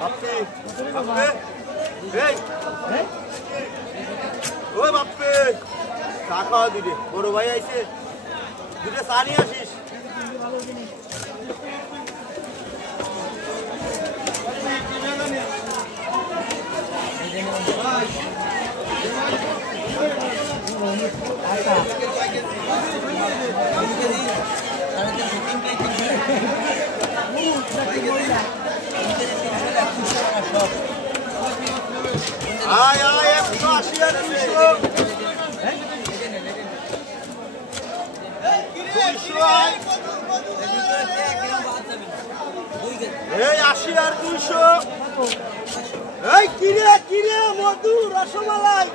বাপ্পি বাপ্পি এই ও বাপ্পি চা খাওয়া দিলে বড় ভাই আইছে দুটো চা নিয়ে আসিস আয় আয় 180 আর 200 এই 80 আর 200 এই কিরে মধু রসমালাই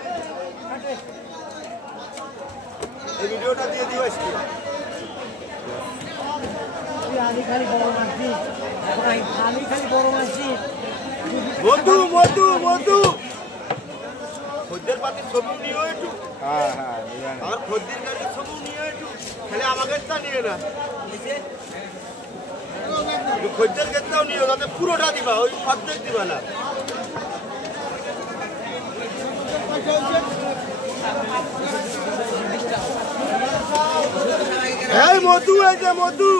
এই ভিডিওটা দিয়ে দিও আজকে খালি বড় মাছি মধু মধু মধু খদ্দের পাতি ছবি নিও একটু আমার খদ্দের গাড়ির ছবি নিও একটু খালি আমাকে তা নিয়ে না খদ্দের ক্ষেত্রেও নিও তাতে পুরোটা দিবা ওই অর্ধেক দিবা না এই মধু এই যে মধু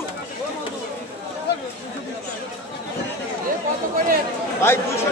ভাই 200